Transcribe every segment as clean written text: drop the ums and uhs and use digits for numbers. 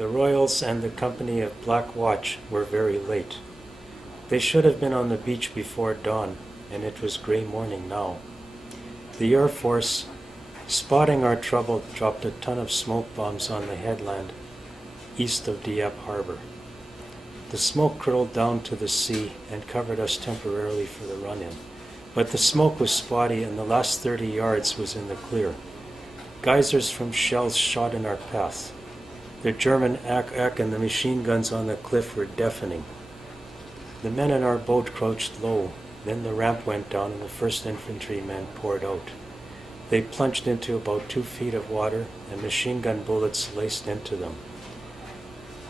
The Royals and the company of Black Watch were very late. They should have been on the beach before dawn, and it was gray morning now. The Air Force, spotting our trouble, dropped a ton of smoke bombs on the headland east of Dieppe Harbor. The smoke curled down to the sea and covered us temporarily for the run-in. But the smoke was spotty and the last 30 yards was in the clear. Geysers from shells shot in our path. The German ack and the machine guns on the cliff were deafening. The men in our boat crouched low. Then the ramp went down and the first infantrymen poured out. They plunged into about 2 feet of water and machine gun bullets laced into them.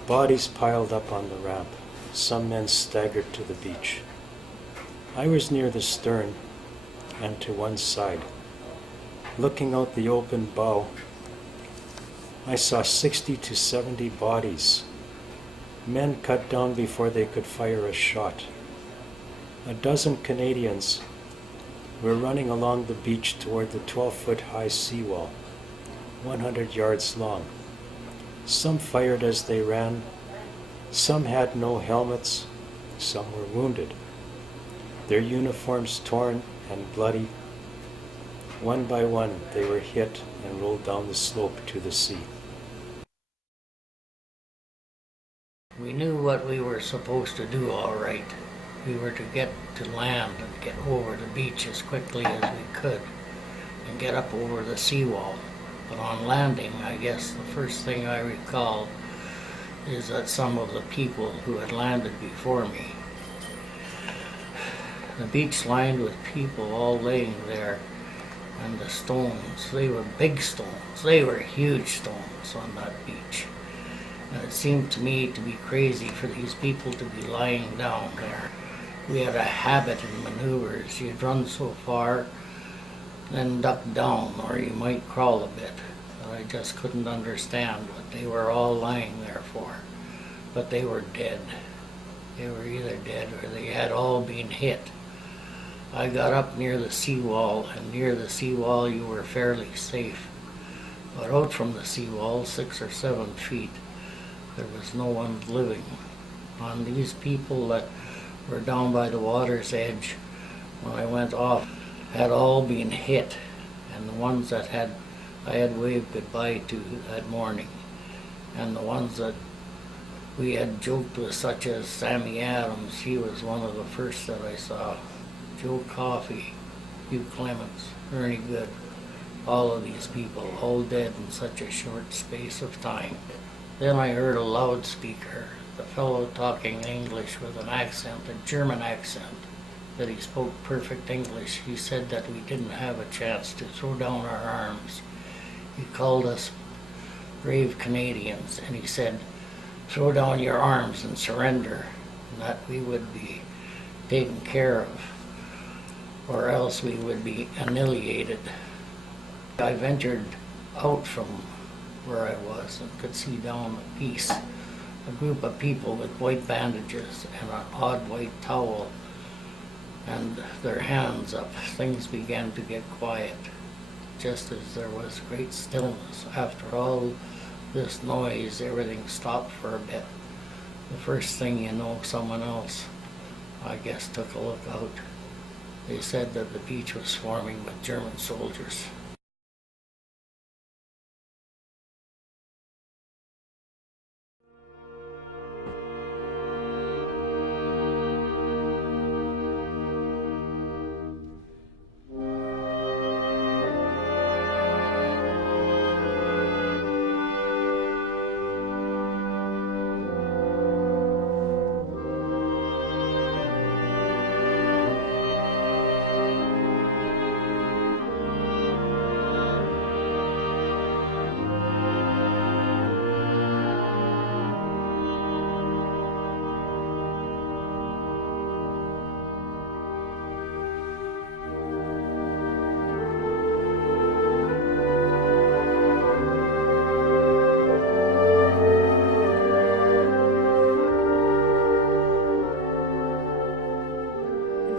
Bodies piled up on the ramp. Some men staggered to the beach. I was near the stern and to one side. Looking out the open bow, I saw 60 to 70 bodies. Men cut down before they could fire a shot. A dozen Canadians were running along the beach toward the 12-foot-high seawall, 100 yards long. Some fired as they ran. Some had no helmets. Some were wounded. Their uniforms torn and bloody. One by one, they were hit and rolled down the slope to the sea. We knew what we were supposed to do all right. We were to get to land and get over the beach as quickly as we could and get up over the seawall. But on landing, I guess the first thing I recall is that some of the people who had landed before me. The beach lined with people all laying there, and the stones, they were big stones. They were huge stones on that beach. And it seemed to me to be crazy for these people to be lying down there. We had a habit in maneuvers. You'd run so far, then duck down, or you might crawl a bit. But I just couldn't understand what they were all lying there for. But they were dead. They were either dead or they had all been hit. I got up near the seawall, and near the seawall you were fairly safe. But out from the seawall, 6 or 7 feet, there was no one living. On these people that were down by the water's edge, when I went off, had all been hit, and the ones that I had waved goodbye to that morning, and the ones that we had joked with, such as Sammy Adams, he was one of the first that I saw. Joe Coffey, Hugh Clements, Ernie Good, all of these people, all dead in such a short space of time. Then I heard a loudspeaker, the fellow talking English with an accent, a German accent, that he spoke perfect English. He said that we didn't have a chance to throw down our arms. He called us brave Canadians, and he said, throw down your arms and surrender, and that we would be taken care of, or else we would be annihilated. I ventured out from where I was and could see down the east a group of people with white bandages and an odd white towel and their hands up. Things began to get quiet, just as there was great stillness. After all this noise, everything stopped for a bit. The first thing you know, someone else, I guess, took a look out. They said that the beach was swarming with German soldiers.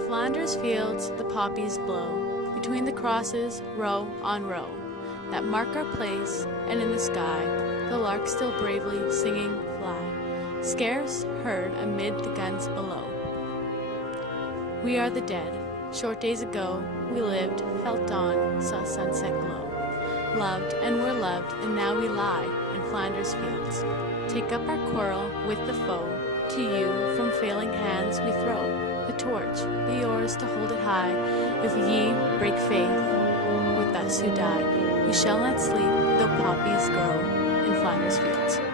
Flanders fields the poppies blow, between the crosses, row on row. that mark our place, and in the sky the lark still bravely singing fly, scarce heard amid the guns below. We are the dead. Short days ago we lived, felt dawn, saw sunset glow, loved and were loved, and now we lie in Flanders fields. Take up our quarrel with the foe, to you from failing hands we throw the torch, be yours to hold it high. If ye break faith with us who die, we shall not sleep though poppies grow in Flanders fields.